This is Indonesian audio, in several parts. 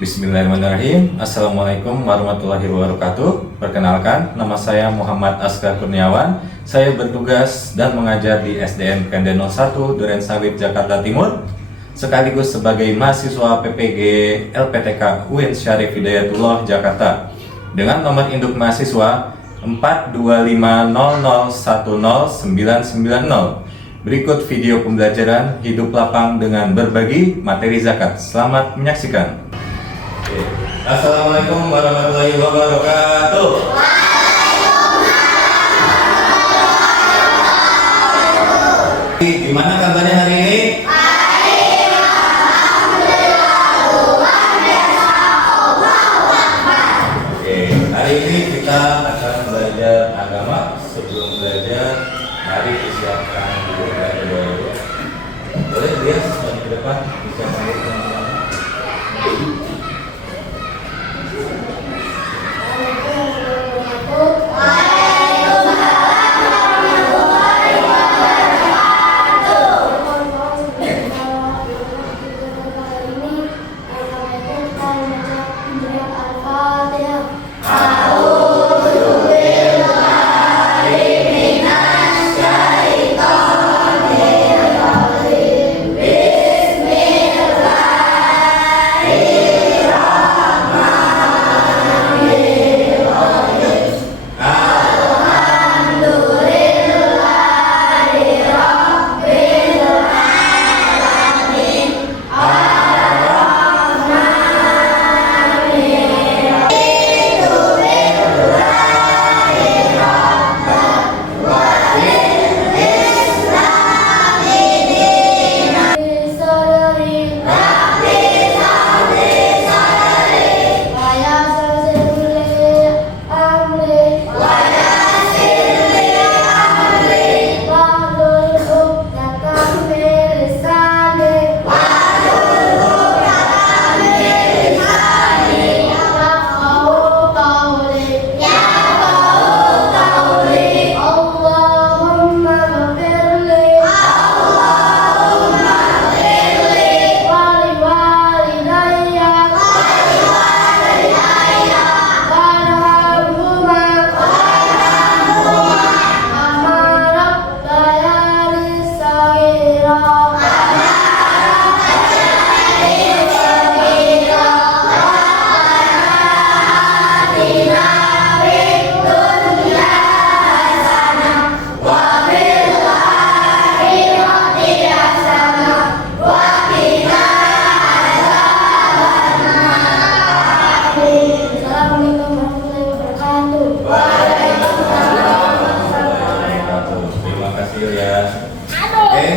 Bismillahirrahmanirrahim. Assalamualaikum warahmatullahi wabarakatuh. Perkenalkan, nama saya Muhammad Askar Kurniawan. Saya bertugas dan mengajar di SDN Kende 01 Duren Sawit, Jakarta Timur, sekaligus sebagai mahasiswa PPG LPTK UIN Syarif Hidayatullah Jakarta dengan nomor induk mahasiswa 42500100990. Berikut video pembelajaran hidup lapang dengan berbagi materi zakat. Selamat menyaksikan. Assalamualaikum warahmatullahi wabarakatuh. Gimana kabarnya hari ini? Oke, hari ini kita akan belajar agama. Sebelum belajar, mari disiapkan dulu doa. Boleh lihat semuanya ke depan, bisa sambil teman-teman.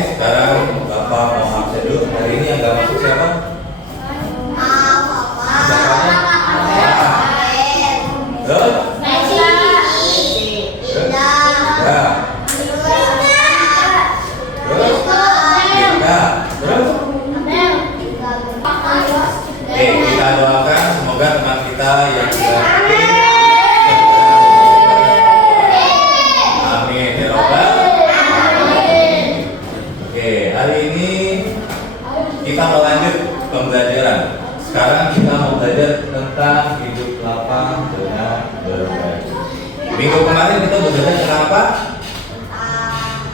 Sekarang Bapak mau absen dulu. Hari ini yang gak masuk siapa? Kita doakan semoga teman kita yang sudah kita mau lanjut pembelajaran. Sekarang kita mau belajar tentang hidup lapang dengan berbagi. Minggu kemarin kita belajar tentang apa?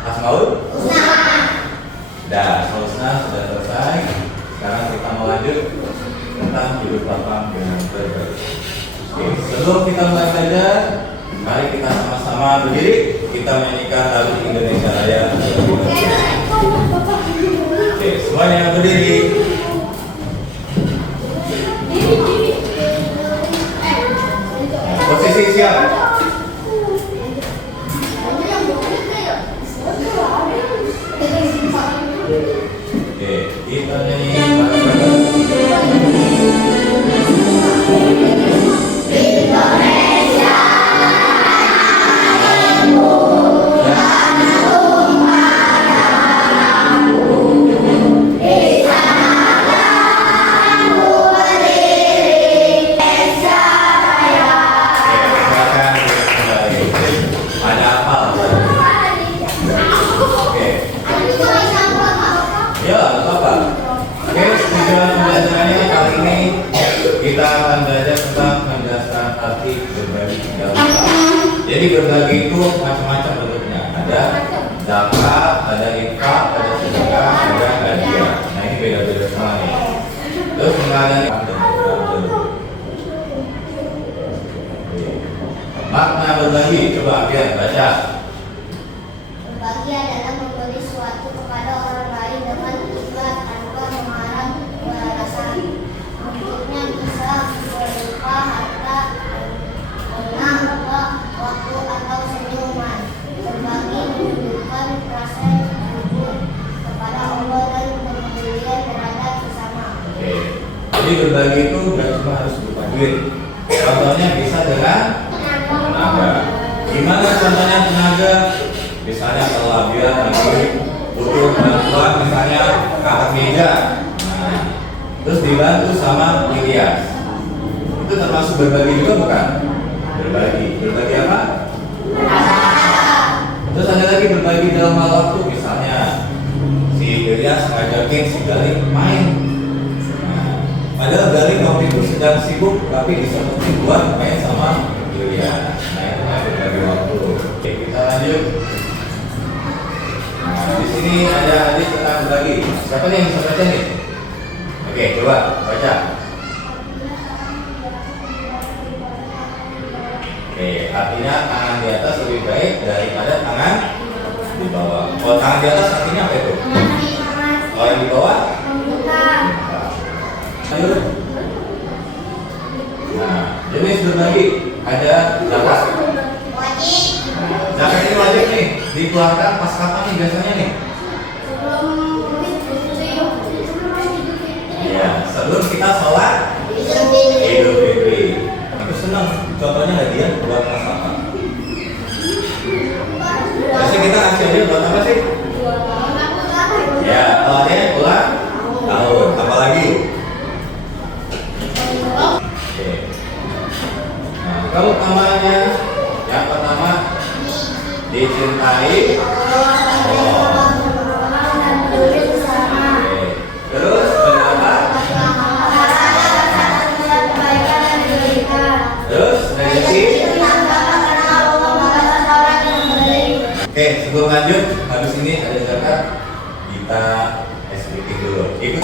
Asmaul Husna. Husna sudah selesai. Sekarang kita mau lanjut tentang hidup lapang dengan berbagi. Oke, sebelum kita mulai belajar, mari kita sama-sama berdiri. Kita menyanyikan lagu Indonesia Raya. Oke, semuanya berdiri. Posisi siap. Oke, kita nyanyi Indonesia. Ya, apa? Oke, Jadi berbagi itu macam-macam bentuknya. Ada zakat, ada infak, ada sedekah, ada hadiah. Nah ini beda-beda semua nih. Terus mengadani makna berbagi, coba biar baca. Berbagi adalah memberi sesuatu kepada orang lain dengan ikhlas tanpa mengharap balasan. Bentuknya bisa berupa harta, benda, waktu atau senyuman. Berbagi menunjukkan rasa syukur kepada Allah dan kepedulian terhadap sesama. Oke. Jadi berbagi itu bukan cuma harus berupa duit. Contohnya bisa dengan tenaga. Gimana contohnya tenaga? Misalnya kalau dia lagi butuh bantuan, misalnya angkat meja, nah, terus dibantu sama Ilyas, itu termasuk berbagi juga bukan? Berbagi apa? Terus ada lagi berbagi dalam hal waktu, misalnya si Ilyas ngajakin si Galih main, nah, padahal Galih waktu itu sedang sibuk tapi disempetin buat main sama Ilyas. Nah itu berbagi waktu. Oke, kita lanjut. Nah, di sini ada hadis tentang berbagi. Siapa nih yang bisa baca nih? Oke, coba baca. Oke, artinya tangan di atas lebih baik daripada tangan di bawah. Oh, tangan di atas artinya apa itu? Oh, yang di bawah? Lanjut. Nah, jenis berbagi ada zakat. Zakat ini wajib nih dikeluarkan pas kapan nih biasanya nih? Iya, sebelum kita sholat Idul Fitri. Aku senang. Contohnya hadiah buat pas apa? Biasanya kita kasih hadiah buat apa sih? Ya, kalau hadiahnya ulang tahun. Apalagi? Oke. Nah, kalau namanya yang pertama dicintai Allah. Terus berapa? Terus rezeki. Oke, sebelum lanjut, habis ini ada zakat, kita eksplisit dulu. Ikut.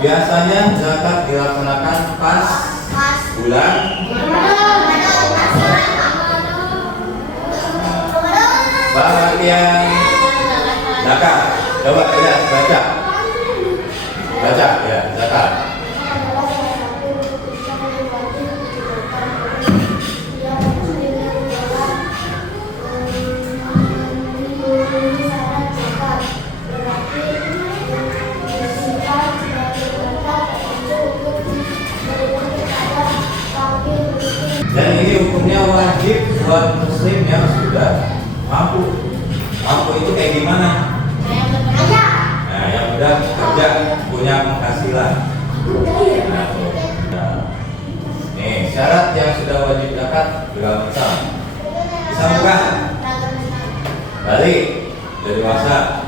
Biasanya zakat dilaksanakan pas bulan bagian zakat. Coba kita baca ya zakat. Dan ini hukumnya wajib buat muslim yang sudah mampu. Mampu itu kayak gimana? Nah, yang udah kerja, punya penghasilan. Nah, tuh. Nah, nih syarat yang sudah wajib zakat berapa besar? Bisa bukan? Balik dari masa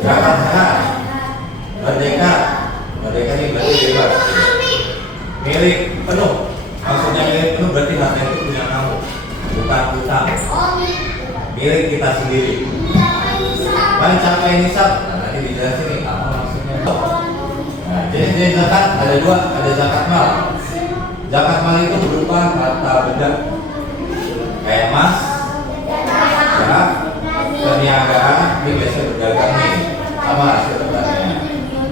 berangkat sehat merdeka. Merdeka ini berarti bebas. Milik penuh. Maksudnya milik penuh berarti harta itu punya kamu, bukan utang. Milik kita sendiri. Mencapai nisab. Nah, nanti dijelasin nih apa maksudnya. Nah, jenis zakat ada dua, ada zakat mal. Zakat mal itu berupa harta benda kayak emas, perak, perniagaan, ini biasa berdagang nih, sama hasil pertanian.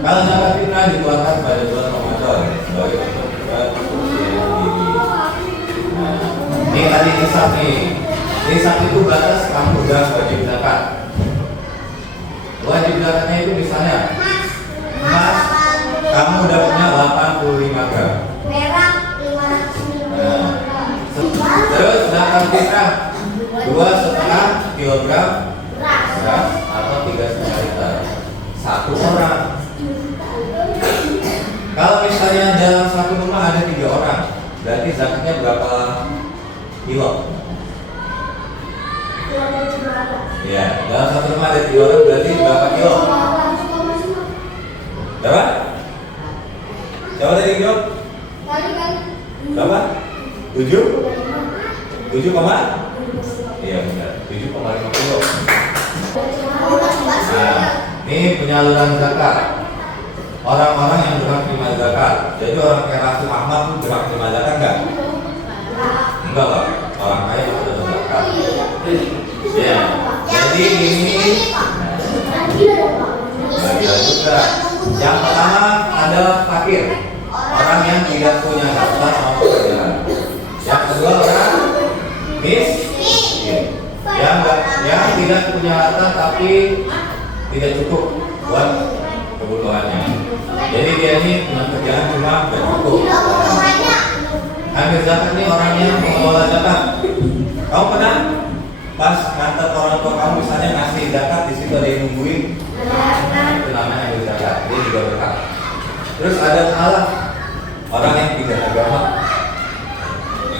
Kalau zakat fitrah dikeluarkan pada bulan Ramadan sebagai bentuk bersyukur diri. Nah, ini tadi nisab nih. Nisab itu batas kamu udah wajib zakat. Wajib zakatnya itu misalnya emas kamu udah punya 85 gram. Nah, terus zakat fitrah 2,5 kilogram beras atau 3,5 liter satu orang. Kalau misalnya dalam satu rumah ada 3 orang, berarti zakatnya berapa kilo? Ya, dalam satu rumah ada 3 orang berarti berapa kilo? Berapa? Siapa tadi jawab? Berapa? 7 koma? Iya benar, 7,5 kilo. Nah, ini penyaluran zakat. Orang-orang yang berhak terima zakat. Jadi orang kayak Rasul Ahmad itu berhak terima zakat enggak? Enggak lah, orang kaya harus ada zakat. Ya, jadi ini bagian juga. Yang pertama adalah fakir, orang yang tidak punya harta maupun kekayaan. Yang kedua orang miskin, yang tidak punya harta tapi tidak cukup buat kebutuhannya. Jadi dia ini punya kerjaan cuma nggak cukup. Ambil zakat ini orang yang mengelola zakat. Kamu pernah pas ngantar orang tua kamu misalnya ngasih zakat, di situ ada yang nungguin, itu namanya ambil zakat. Dia juga berhak. Terus ada salah orang yang tidak agama.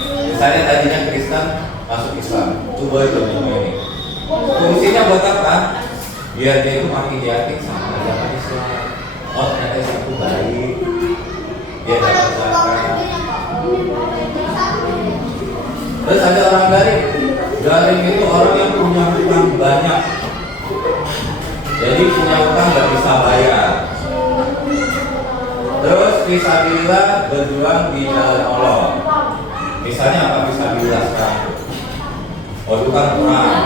Misalnya tadinya Kristen masuk Islam, coba itu ini. Fungsinya buat apa? Biar dia itu makin yakin sama agama Islam. Oh ternyata Islam itu baik. Dia dapat zakat. Terus ada orang garing. Garing itu orang yang punya hutang banyak. Jadi punya hutang nggak bisa bayar. Terus fisabilillah berjuang di jalan Allah. Misalnya apa fisabilillah sekarang? Oh itu kan perang.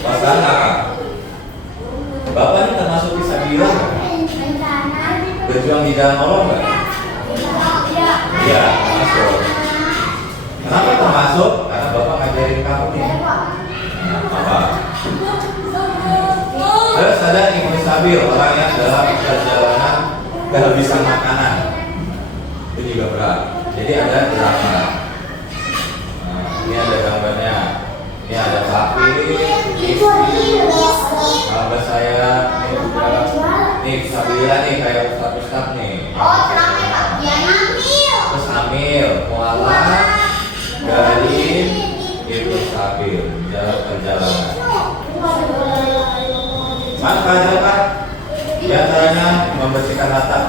Pasangan apa? Bapak ini termasuk fisabilillah nggak? Berjuang di jalan Allah nggak? Ya termasuk. Kenapa termasuk? Karena Bapak ngajarin kamu nih. Apa? Terus ada imun stabil, orang yang dalam perjalanan kehabisan makanan. Itu juga berat. Jadi ada 8. Nah, ini ada gambarnya. Ini ada sapi, istri, sahabat saya, ini juga. Nih fisabilillah nih kayak ustaz nih. Terus hamil, mualaf, garin, itu stabil, jalan perjalanan. Maka zakat biasanya membersihkan harta.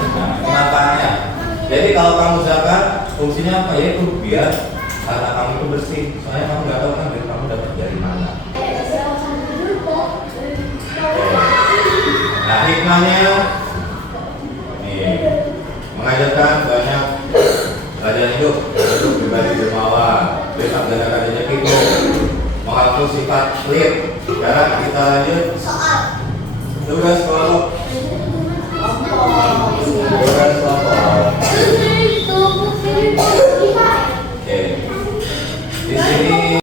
Nah, ini manfaatnya. Jadi kalau kamu zakat, fungsinya apa? Yaitu biar harta kamu itu bersih. Soalnya kamu nggak tahu kan duit kamu dapat dari mana. Nah, hikmahnya nih mengajarkan banyak pelajaran hidup pribadi dermawan, besok dan akan rezeki itu menghapus sifat pelit. Sekarang kita lanjut tugas kelompok. Tugas kelompok. Oke. Di sini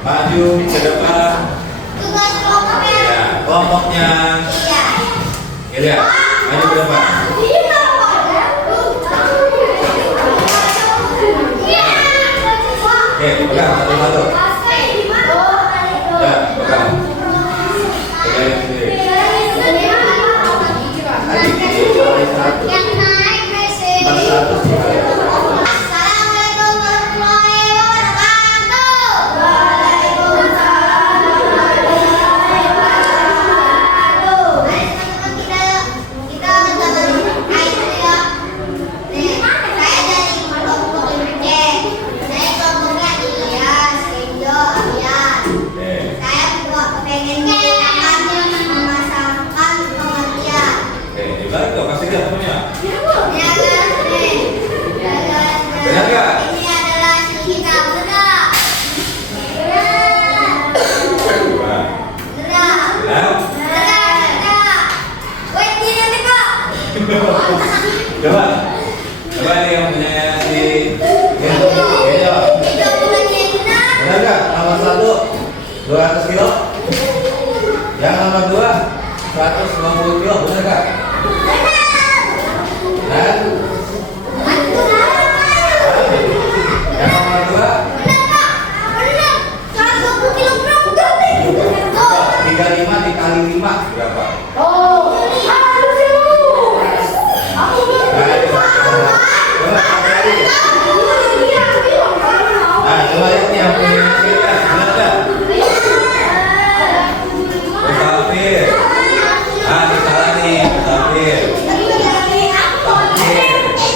Maju ke depan. Tugas kelompoknya. Ya, kelompoknya. Iya. Ilya, maju ke depan. Oke, pegang satu-satu. Ya, pegang. Pegang sendiri. Yang naik mesin. Satu. Assalamualaikum warahmatullahi wabarakatuh. Waalaikumsalam warahmatullahi wabarakatuh. Ayo teman-teman kita menjalankan ayat dulu ya. Nih, saya dari kelompok C. Saya kelompoknya Ilyas, Kenjo, Abian. Oke. Saya juga pengen menceritakan memasangkan pengertian. Oke, dibalik dong, kasih lihat temennya. Benar nggak? Ini adalah kita benar. Coba. Benar. Benar. Wait, ini nanti kok. Coba. Coba ini yang punya si Kenzo. Itu bulannya benar. Benar nggak? Nomor 1 200 kilo. Yang nomor 2 150 kilo. Benar nggak? Benar. Yang nomor 2 35 dikali 5 berapa? Coba cari. Nah, coba lihat nih yang punya kita. Benar nggak? Musafir. Ah, ini salah nih, musafir.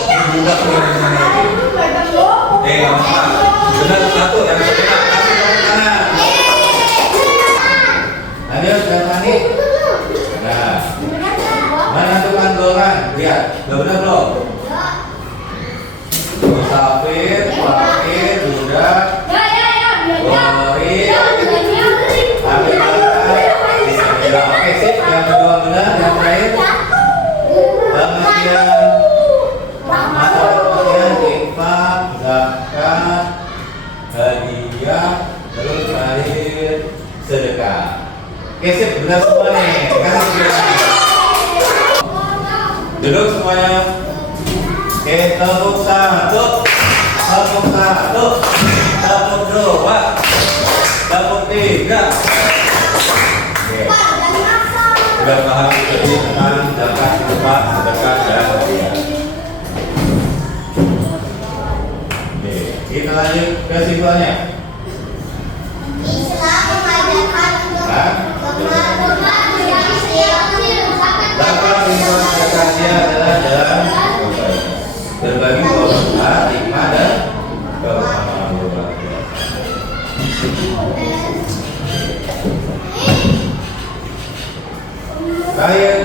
Ini juga punya ini. Nggak apa-apa. Benar satu, yang benar. Kasih tepuk tangan. Ayo, jangan panik. Nah, mana tukang gorengan? Lihat, udah benar belum? Musafir, fakir, budak, gori, ambil ya, oke sip. Yang kedua benar, yang terakhir pengertian mata pengertian infak, zakat, hadiah, terus terakhir sedekah. Oke sip, benar semua nih. Kasih semuanya. Duduk semuanya. Oke, tepuk satu, tepuk satu, tepuk dua, tepuk tiga. Oke, sudah paham jadi tentang zakat, infak, sedekah dan hadiah. Oke, kita lanjut kesimpulannya. Islam mengajarkan untuk Hah? bermanfaat bagi setiap Zakat, infak, sedekah, hadiah adalah jalan berbagi bermanfaat, hikmah dan kebersamaan berbahagia. Kalian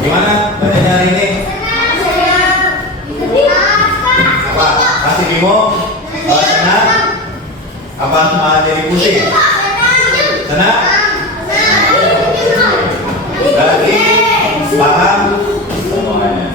gimana bacanya hari ini? Apa? Masih bingung? Kalau senang? Apa malah jadi pusing? Senang? Berarti paham semuanya.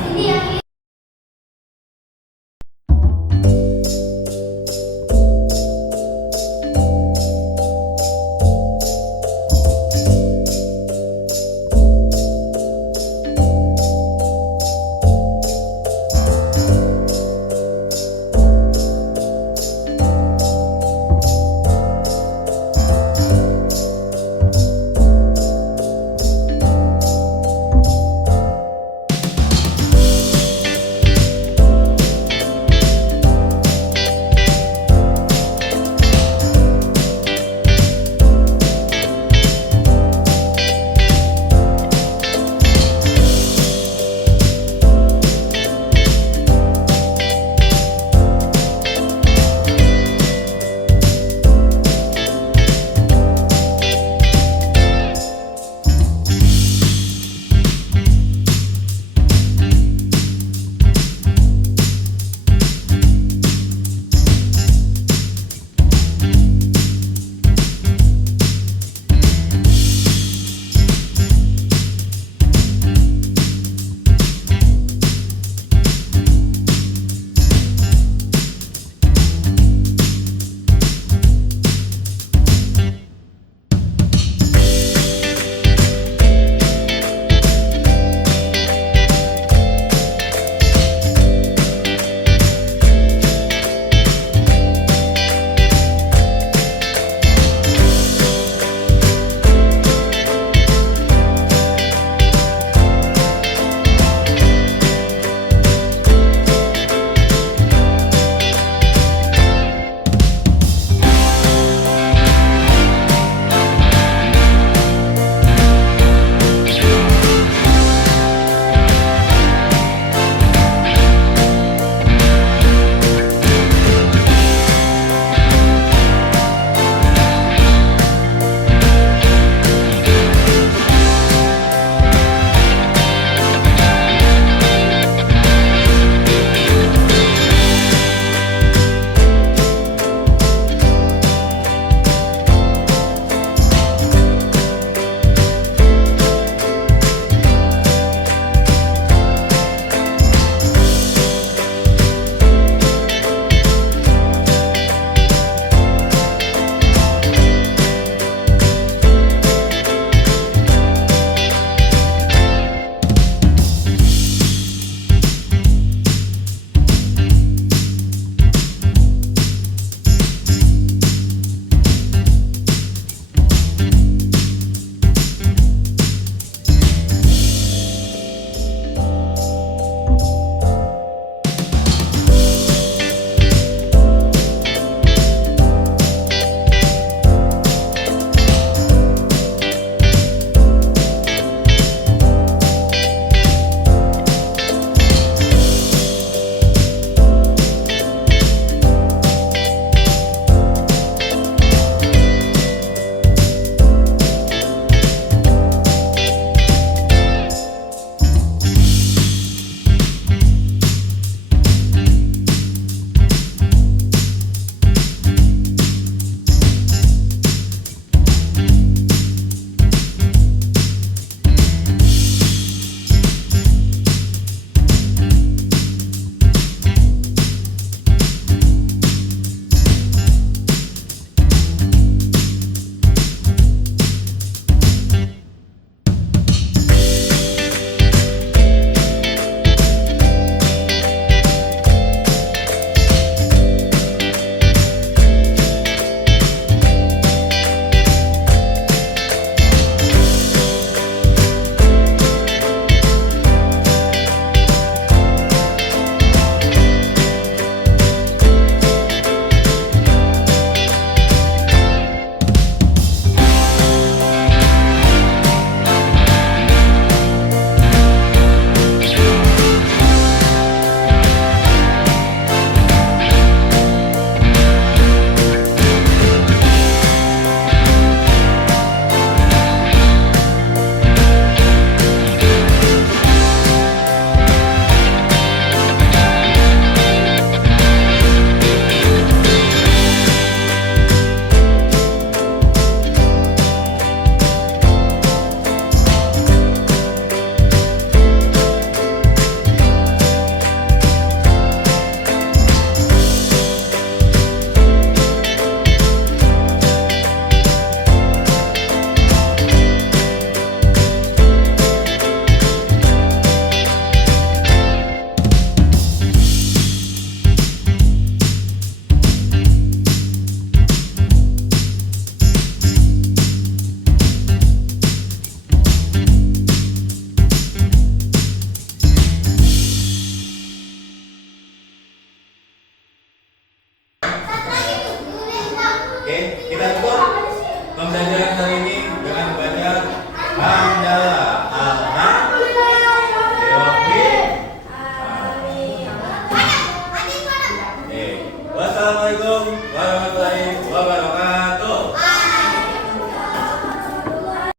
Belajar